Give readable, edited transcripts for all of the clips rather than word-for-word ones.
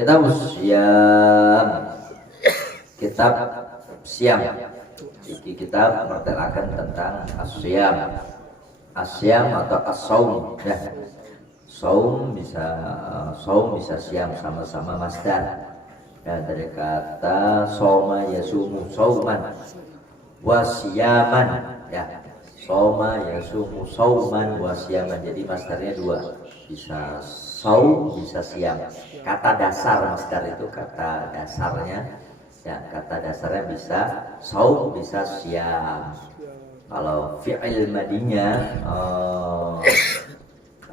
Kitab Siam, kitab Siam. Iki kitab mertelakan tentang Asyam, Asyam atau As-Saum. Ya. Saum bisa siam, sama-sama masdar. Ya, dari kata soma yasumu sauman wasiyaman. Ya, soma yasumu sauman wasiyaman. Jadi masdarnya dua, bisa saum bisa siam. Kata dasar masdar itu kata dasarnya, ya kata dasarnya bisa saum bisa siam. Kalau fi'il madinya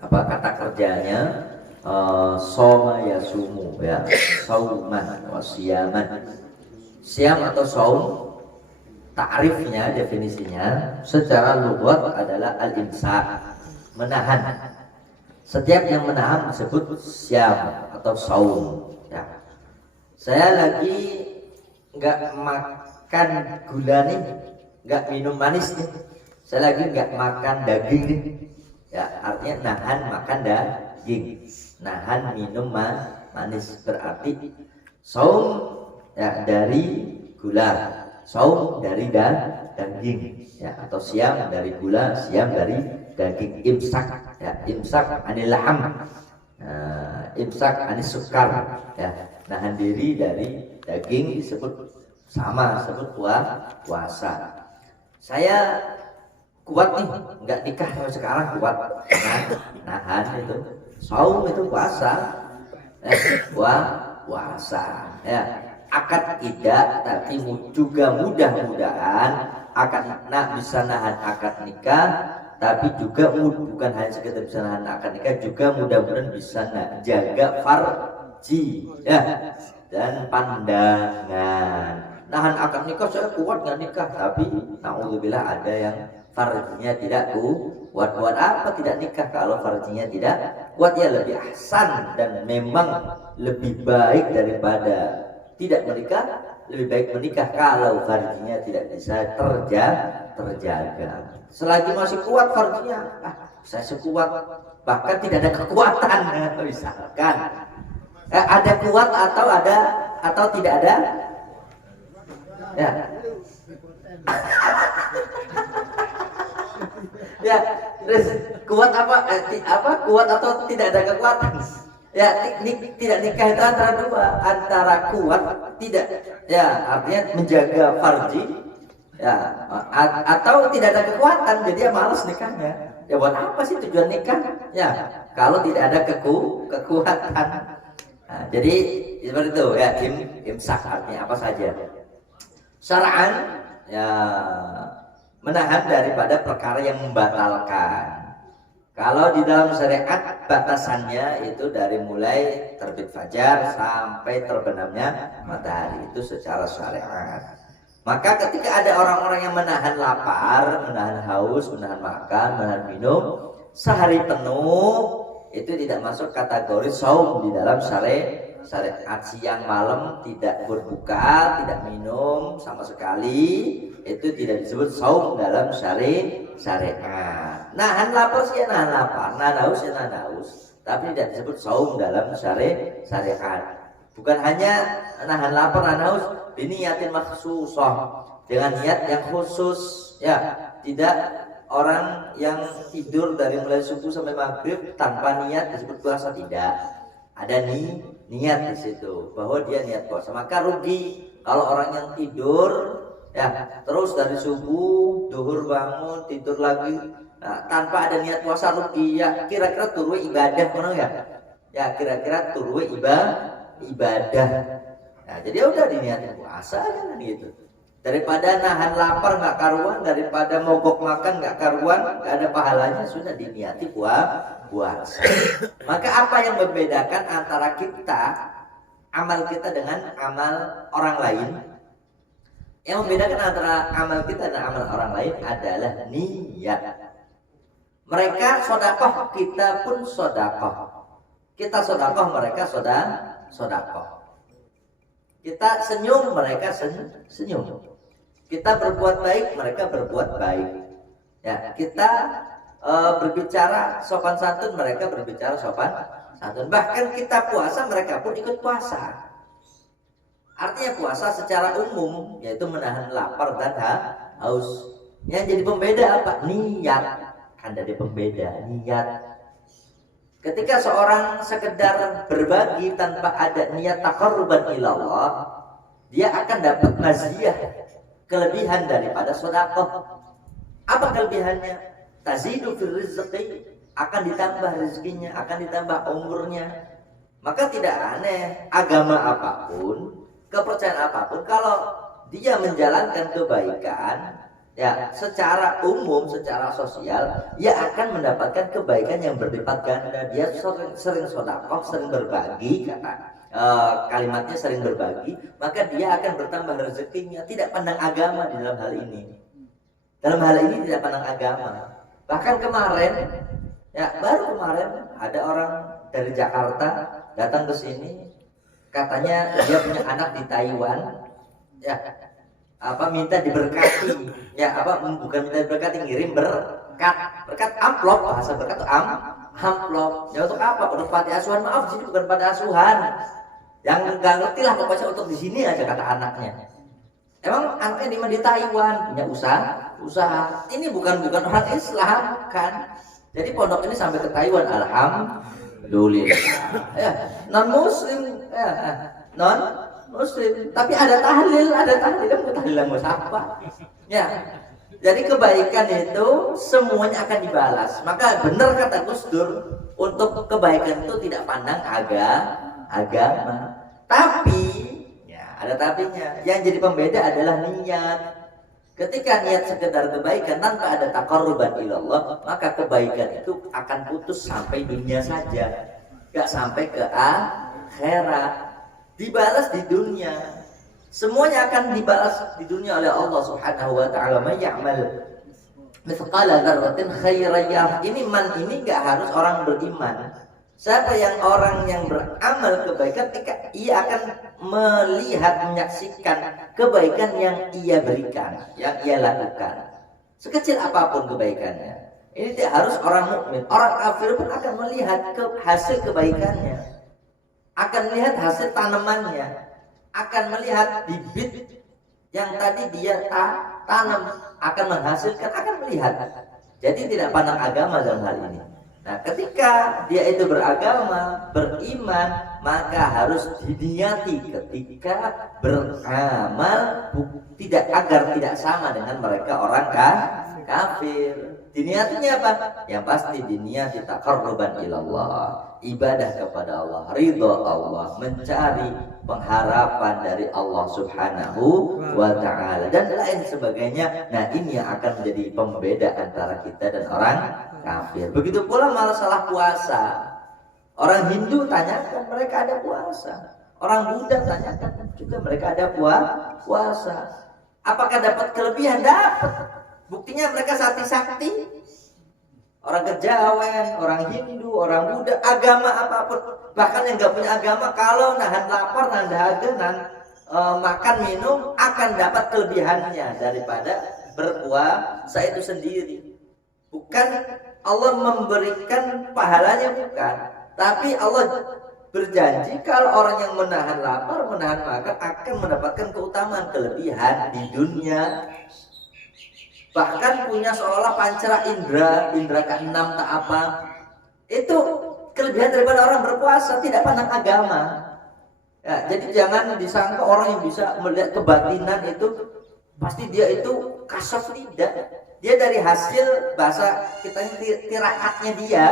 kata kerjanya soma yasumu, ya sauman wasiyaman. Siam atau saum, ta'rifnya, definisinya secara lughat adalah al-imsak, menahan. Setiap yang menahan disebut siam atau saum. Ya. Saya lagi nggak makan gula nih, nggak minum manis nih. Saya lagi nggak makan daging nih. Ya, artinya nahan makan daging, nahan minum manis. Berarti saum ya dari gula, saum dari daging, ya, atau siam dari gula, siam dari daging. Imsak, ya, imsak anil laham, imsak anis sukar, ya, nahan diri dari daging disebut puasa. Saya kuat nih, nggak nikah sampai sekarang, kuat nahan itu. Saum itu puasa, puasa, ya. Akad tidak, tapi juga mudah-mudahan akad bisa nahan akad nikah, tapi juga bukan hanya sekedar bisa nahan akad nikah, juga mudah-mudahan bisa jaga farji, ya, dan pandangan. Nahan akad nikah saya kuat nggak nikah, tapi naudzubillah ada yang farjinya tidak kuat. Buat apa tidak nikah kalau farjinya tidak kuat? Ya lebih ahsan dan memang lebih baik daripada tidak menikah. Lebih baik menikah kalau farjinya tidak bisa terjaga. Selagi masih kuat farjinya, saya sekuat, bahkan tidak ada kekuatan, misalkan ada kuat atau tidak ada, ya. Ya, terus kuat kuat atau tidak ada kekuatan? Ya, tidak nikah itu antara dua, antara kuat tidak, ya, artinya menjaga farji, ya, atau tidak ada kekuatan, jadi ya malas nikahnya. Ya buat apa sih tujuan nikah? Ya, kalau tidak ada kekuatan. Nah, jadi seperti itu, ya, imsak artinya apa saja. Syar'an, ya, menahan daripada perkara yang membatalkan. Kalau di dalam syariat batasannya itu dari mulai terbit fajar sampai terbenamnya matahari, itu secara syariat. Maka ketika ada orang-orang yang menahan lapar, menahan haus, menahan makan, menahan minum sehari penuh, itu tidak masuk kategori saum di dalam syariat. Siang malam tidak berbuka, tidak minum sama sekali, itu tidak disebut saum dalam syariat. Nahan lapar sih ya nahan lapar, nahan haus ya nahan haus, tapi tidak disebut saum dalam syariat. Bukan hanya nahan lapar, nahan haus biniyatin makhsusah, dengan niat yang khusus, ya. Tidak orang yang tidur dari mulai subuh sampai maghrib tanpa niat disebut puasa, tidak. Ada niat di situ bahwa dia niat puasa, maka rugi kalau orang yang tidur, ya, terus dari subuh duhur bangun tidur lagi, nah, tanpa ada niat puasa, rugi. Ya kira-kira turwe ibadah mana ya? Ya kira-kira turwe ibadah. Nah, jadi udah diniatin puasa kan gitu. Daripada nahan lapar nggak karuan, daripada mogok makan nggak karuan, nggak ada pahalanya, sudah diniati puasa. Maka apa yang membedakan antara amal kita dengan amal orang lain? Yang membedakan antara amal kita dan amal orang lain adalah niat. Mereka sedekah, kita pun sedekah. Kita sedekah, mereka sedekah. Kita senyum, mereka senyum. Kita berbuat baik, mereka berbuat baik. Ya, kita berbicara sopan santun, mereka berbicara sopan santun. Bahkan kita puasa, mereka pun ikut puasa. Artinya puasa secara umum yaitu menahan lapar dan haus. Yang jadi pembeda apa? Niat. Kan dari pembeda, niat. Ketika seorang sekedar berbagi tanpa ada niat taqarruban ilallah, dia akan dapat maziyah, kelebihan daripada sedekah. Apa kelebihannya? Tazidu fil rizqi, akan ditambah rezekinya, akan ditambah umurnya. Maka tidak aneh agama apapun, kepercayaan apapun, kalau dia menjalankan kebaikan ya secara umum, secara sosial, dia akan mendapatkan kebaikan yang berlipat ganda. Dia sering sedekah, sering berbagi, kalimatnya sering berbagi, maka dia akan bertambah rezekinya. Tidak pandang agama di dalam hal ini. Dalam hal ini tidak pandang agama. Bahkan kemarin, ya baru kemarin ada orang dari Jakarta datang ke sini, katanya dia punya anak di Taiwan, ya minta diberkati, ya bukan minta diberkati, ngirim berkat amplop, bahasa berkat itu amplop. Ya untuk apa? Untuk panti asuhan. Maaf, di sini bukan panti asuhan. Yang nggak ngerti lah pokoknya, untuk di sini aja kata anaknya. Emang anaknya di Taiwan punya usaha. Ini bukan orang Islam kan. Jadi pondok ini sampai ke Taiwan, alhamdulillah. Ya, non muslim, non muslim, tapi ada tahlil, mau tahlil mau siapa? Ya, jadi kebaikan itu semuanya akan dibalas. Maka benar kata Gus Dur, untuk kebaikan itu tidak pandang agama. Tapi, ya ada tapinya. Yang jadi pembeda adalah niat. Ketika niat sekedar kebaikan tanpa ada taqarruban ilallah, maka kebaikan itu akan putus sampai dunia saja, gak sampai ke akhirat. Dibalas di dunia, semuanya akan dibalas di dunia oleh Allah Subhanahu wa taala. May ya'mal mithqala dzarratin khairan yarah. Ini enggak harus orang beriman. Siapa yang orang yang beramal kebaikan, ia akan melihat, menyaksikan kebaikan yang ia berikan, yang ia lakukan. Sekecil apapun kebaikannya. Ini tidak harus orang mukmin. Orang kafir pun akan melihat hasil kebaikannya, akan melihat hasil tanamannya, akan melihat bibit yang tadi dia tanam akan menghasilkan, akan melihat. Jadi tidak pandang agama dalam hal ini. Nah, ketika dia itu beragama, beriman, maka harus diniati ketika beramal agar tidak sama dengan mereka orang kafir. Diniatinya apa? Yang pasti diniati taqarruban ilallah, ibadah kepada Allah, ridha Allah, mencari pengharapan dari Allah Subhanahu wa taala dan lain sebagainya. Nah, ini yang akan menjadi pembeda antara kita dan orang kafir. Begitu pula masalah puasa. Orang Hindu tanyakan, mereka ada puasa. Orang Buddha tanyakan juga, mereka ada puasa. Apakah dapat kelebihan? Dapat. Buktinya mereka sakti-sakti. Orang Kejawen, orang Hindu, orang Buddha, agama apapun, bahkan yang nggak punya agama, kalau nahan lapar, nahan dahaga, makan minum, akan dapat kelebihannya daripada berpuasa itu sendiri. Bukan Allah memberikan pahalanya, bukan, tapi Allah berjanji kalau orang yang menahan lapar, menahan makan, akan mendapatkan keutamaan, kelebihan di dunia. Bahkan punya seolah pancara indra ke-6 tak apa. Itu kelebihan daripada orang berpuasa, tidak pandang agama. Ya, jadi jangan disangka orang yang bisa melihat kebatinan itu pasti dia itu kasaf, tidak. Dia dari hasil bahasa kita tiraatnya dia,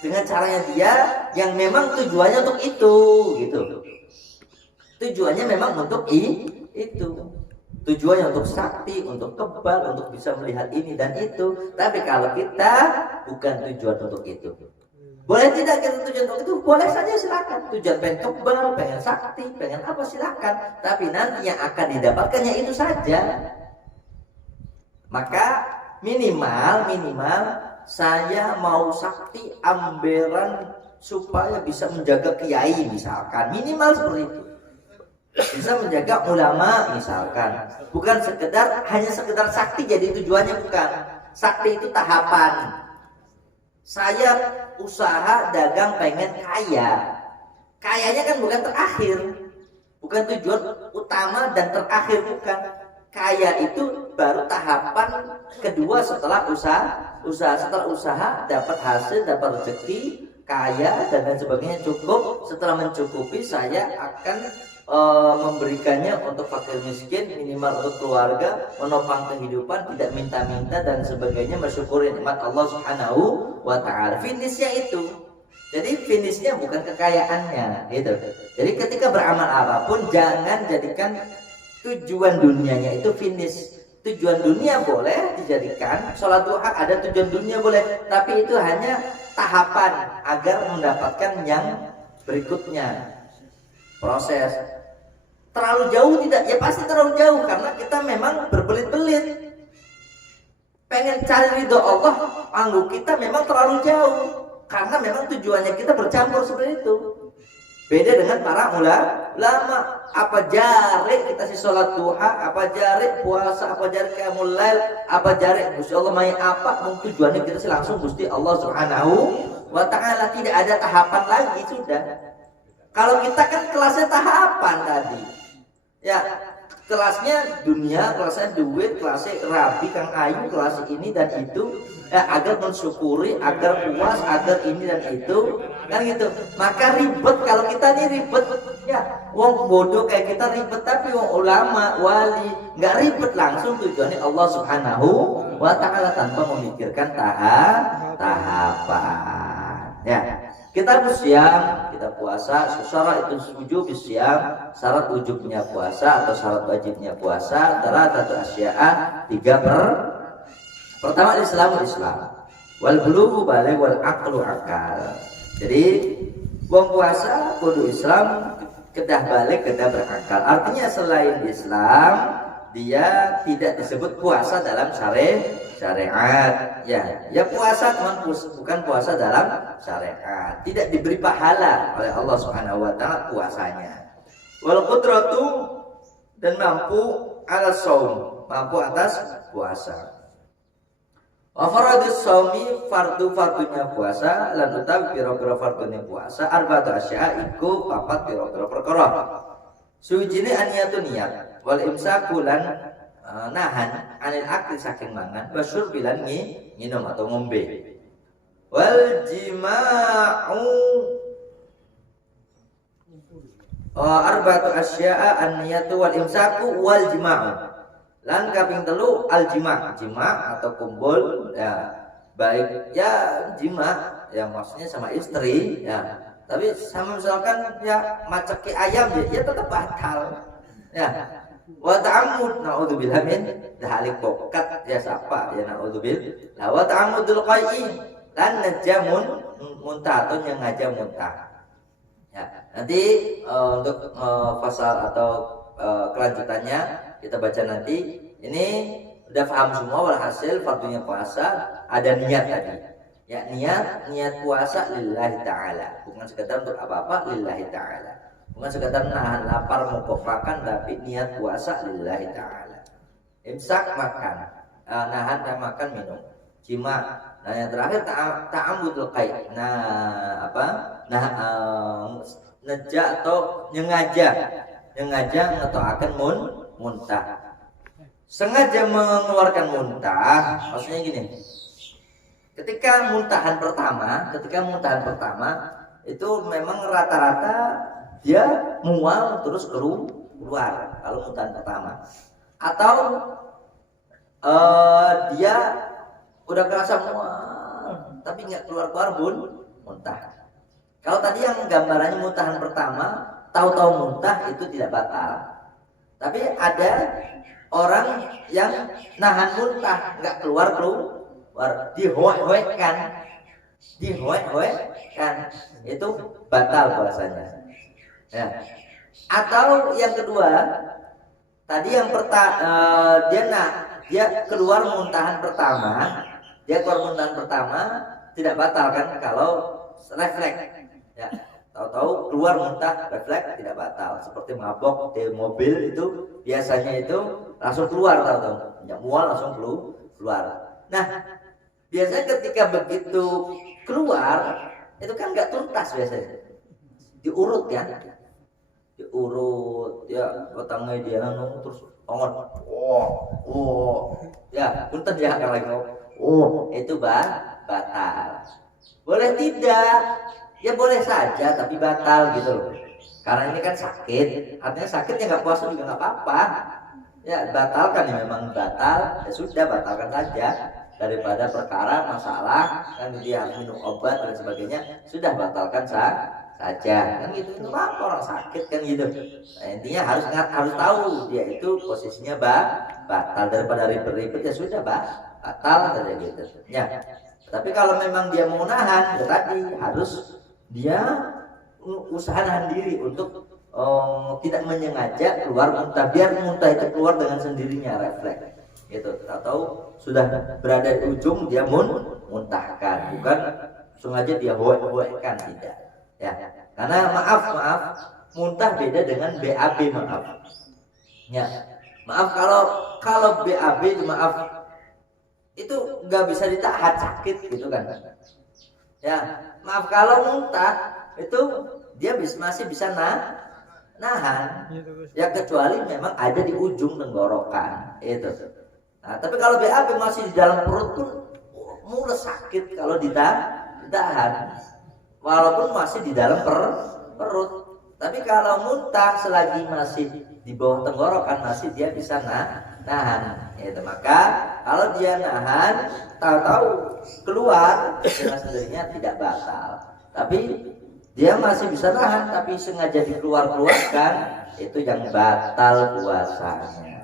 dengan caranya dia yang memang tujuannya untuk itu, gitu. Tujuannya memang untuk itu. Tujuannya untuk sakti, untuk kebal, untuk bisa melihat ini dan itu. Tapi kalau kita bukan tujuan untuk itu, boleh tidak kita tujuan untuk itu? Boleh saja, silakan. Tujuan pengen kebal, pengen sakti, pengen apa, silakan. Tapi nanti yang akan didapatkannya itu saja. Maka minimal saya mau sakti amberan supaya bisa menjaga kiai misalkan. Minimal seperti itu. Bisa menjaga ulama misalkan, bukan hanya sekedar sakti jadi tujuannya, bukan. Sakti itu tahapan. Saya usaha dagang pengen kaya. Kayanya kan bukan terakhir, bukan tujuan utama dan terakhir, bukan. Kaya itu baru tahapan kedua setelah usaha. Setelah usaha dapat hasil, dapat rezeki, kaya dan lain sebagainya, cukup. Setelah mencukupi, saya akan memberikannya untuk fakir miskin, minimal untuk keluarga, menopang kehidupan, tidak minta-minta dan sebagainya, mensyukuri nikmat Allah Subhanahu wa taala. Finishnya itu. Jadi finishnya bukan kekayaannya, gitu. Jadi ketika beramal apapun jangan jadikan tujuan dunianya itu finish. Tujuan dunia boleh dijadikan, sholat duha ada tujuan dunia boleh, tapi itu hanya tahapan agar mendapatkan yang berikutnya. Proses terlalu jauh tidak? Ya pasti terlalu jauh, karena kita memang berbelit-belit pengen cari ridho Allah. Panggung kita memang terlalu jauh, karena memang tujuannya kita bercampur seperti itu. Beda dengan para ulama. Apa jari kita si sholat duha, apa jari puasa, apa jari qiyamul lail, apa jari Gusti Allah mai apa, tujuannya kita sih langsung Gusti Allah Subhanahu wa taala. Tidak ada tahapan lagi sudah. Kalau kita kan kelasnya tahapan tadi. Ya, kelasnya dunia, kelasnya duit, kelasnya rabi, kang ayu, kelas ini dan itu, ya, agar mensyukuri, agar puas, agar ini dan itu, kan gitu. Maka ribet, kalau kita nih ribet, ya, wong bodoh kayak kita ribet, tapi wong ulama, wali, nggak ribet, langsung tujuannya Allah Subhanahu wa taala tanpa memikirkan tahapan. Ya. Kita bersiam, kita puasa, syarat itu wujub bersiam, syarat wujubnya puasa atau syarat wajibnya puasa adalah satu asya'a 3 pertama Islam, wal bulughu baligh wal aqlu akal. Jadi wong puasa kudu Islam, kedah balik, kedah berakal. Artinya selain Islam dia tidak disebut puasa dalam syariat. Ya puasa bukan puasa dalam syariat. Tidak diberi pahala oleh Allah Subhanahu wa taala puasanya. Wal qudratu dan mampu ala shaum, mampu atas puasa. Wa faradus shaumi fardu-fardunya puasa lan utawi pira-pira fardune puasa arba'atu asya'a iku 4 pira-pira perkara. Sujine aniyatun niat wal imsaku lan nahan anil akli saking mangan wasyur bilan nginum atau ngombe wal jima'u arba'atu asya'a an-niyatu wal imsaku wal jima'u lan kaping 3 al jima' atau kumpul, ya baik ya jima ya maksudnya sama istri ya, tapi sama misalkan ya maceki ayam ya tetap batal ya. Wa ta'ammud naudzubillah min dzalik pokat ya siapa ya naudzubillah. Wa ta'ammudul qai'i lan najamun muntah atau yang ngajak muntah. Ya, nanti untuk pasal atau kelanjutannya kita baca nanti. Ini udah paham semua, walhasil fardunya puasa ada niat tadi. Ya niat puasa lillahi ta'ala, bukan sekedar untuk apa-apa, lillahi ta'ala. Bukan sekedar nahan lapar mengkopakan, tapi niat puasa lillahi ta'ala. Imsak makan, nahan makan minum, jima. Nah yang terakhir ta'amudul qai'. Nah apa? Neja atau nyengaja atau akan muntah. Sengaja mengeluarkan muntah, maksudnya gini. Ketika muntahan pertama itu memang rata-rata dia mual terus keluar kalau muntahan pertama, atau dia udah kerasa mual tapi nggak keluar muntah. Kalau tadi yang gambarannya muntahan pertama, tahu-tahu muntah itu tidak batal. Tapi ada orang yang nahan muntah nggak keluar dihoek-hoekan itu batal puasanya ya. Atau yang kedua tadi yang dia keluar muntahan pertama tidak batal kan kalau refleks ya. Tahu-tahu keluar muntah refleks tidak batal, seperti mabok di mobil itu biasanya itu langsung keluar, tahu-tahu ya, mual langsung keluar. Nah biasanya ketika begitu keluar itu kan nggak tuntas biasanya, diurut kan, diurut ya, petangnya dia terus ongot, ya punten ya kalau lagi itu batal. Boleh tidak? Ya boleh saja tapi batal gitu loh. Karena ini kan sakit, artinya sakitnya nggak puasa juga nggak apa-apa. Ya batalkan ya, memang batal, ya sudah batalkan saja. Daripada perkara masalah kan dia harus minum obat dan sebagainya, sudah batalkan saja kan gitu. Itu apa, orang sakit kan gitu. Nah, intinya harus tahu dia itu posisinya batal, daripada ribet-ribet ya sudah batal saja gitu ya. Tapi kalau memang dia mau nahan, ya tadi harus dia usaha nahan diri untuk tidak menyengaja keluar muntah, biar muntah itu keluar dengan sendirinya, refleks gitu. Atau sudah berada di ujung dia muntahkan, bukan sengaja dia hoek-hoekkan, tidak ya. Karena maaf muntah beda dengan BAB, maaf ya. Maaf kalau BAB maaf itu nggak bisa ditahan, sakit gitu kan ya. Maaf kalau muntah itu dia masih bisa nahan ya, kecuali memang ada di ujung tenggorokan itu. Nah, tapi kalau BAB masih di dalam perut pun mulus sakit kalau ditahan, walaupun masih di dalam perut. Tapi kalau muntah selagi masih di bawah tenggorokan, masih dia bisa nahan itu. Maka kalau dia nahan, tahu-tahu keluar dengan sendirinya, tidak batal. Tapi dia masih bisa nahan, tapi sengaja dikeluarkan, itu yang batal puasanya.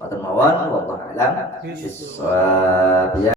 Matur mawon, wallahu a'lam bishawab.